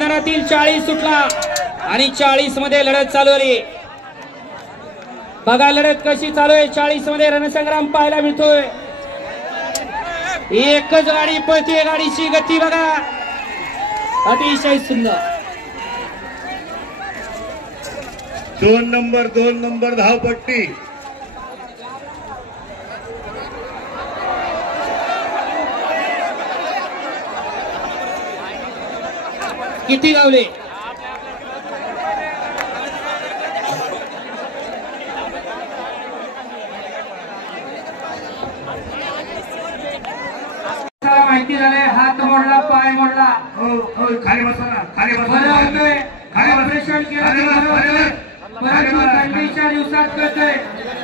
मैदानातील 40 सुटला आणि 40 मध्ये लढत चालू आहे. बघा लढत कशी चालू आहे. 40 मध्ये रणसंग्राम पाहायला मिळतोय. एकच गाडी पळते. गाडीची गती बघा अतिशय सुंदर. 2 नंबर धावपट्टी. किती लावले. माहिती झाले. हात मोडला, पाय मोडला. खाली बसा ना. खाली बरं होतोय. खाली ऑपरेशन केलं. परत थंडीच्या दिवसात कळतोय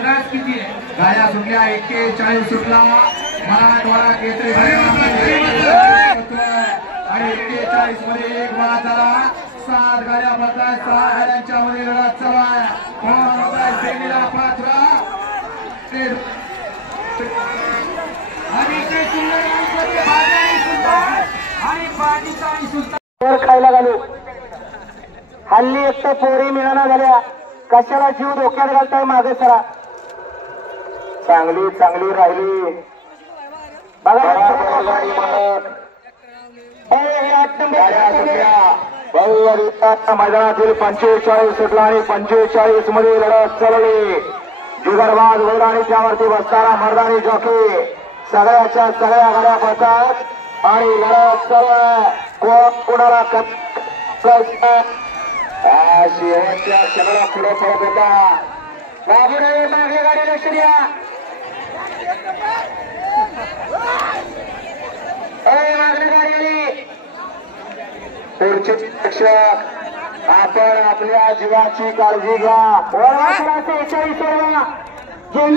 त्रास किती आहे. गाड्या सुटल्या. 41 सुटला. मराठवाडा केसरी आणि 41 मध्ये एक बाद झाला. 7 गाड्या बदलाय. 6 गाड्यांच्या मध्ये लढत चालू आहे. कोण होताय सेमीला पात्र. अतिशय सुंदर आणि बाजीचा आणि सुलतान खायला घालू. हल्ली एक तर पोरी मिळाना झाल्या. कशाला जीव धोक्यात घालताय. मागे सरा. चांगली राहिली बघा. मैदानातील 45 सुटला आणि 45 मध्ये लढत चालली. जुगरबाज वैराणीच्यावरती बसताना मर्दानी जॉकी सगळ्याच्या सगळ्या गाड्या पळतात आणि लढत चालू आहे. कोण कोणाला शेवटच्या क्षणाला पुढे पडत होता. बाबूराव मागे गाडी लक्ष द्या. मागणी गाडी आली. पुढचे प्रेक्षक आपण आपल्या जीवाची काळजी घ्या. 41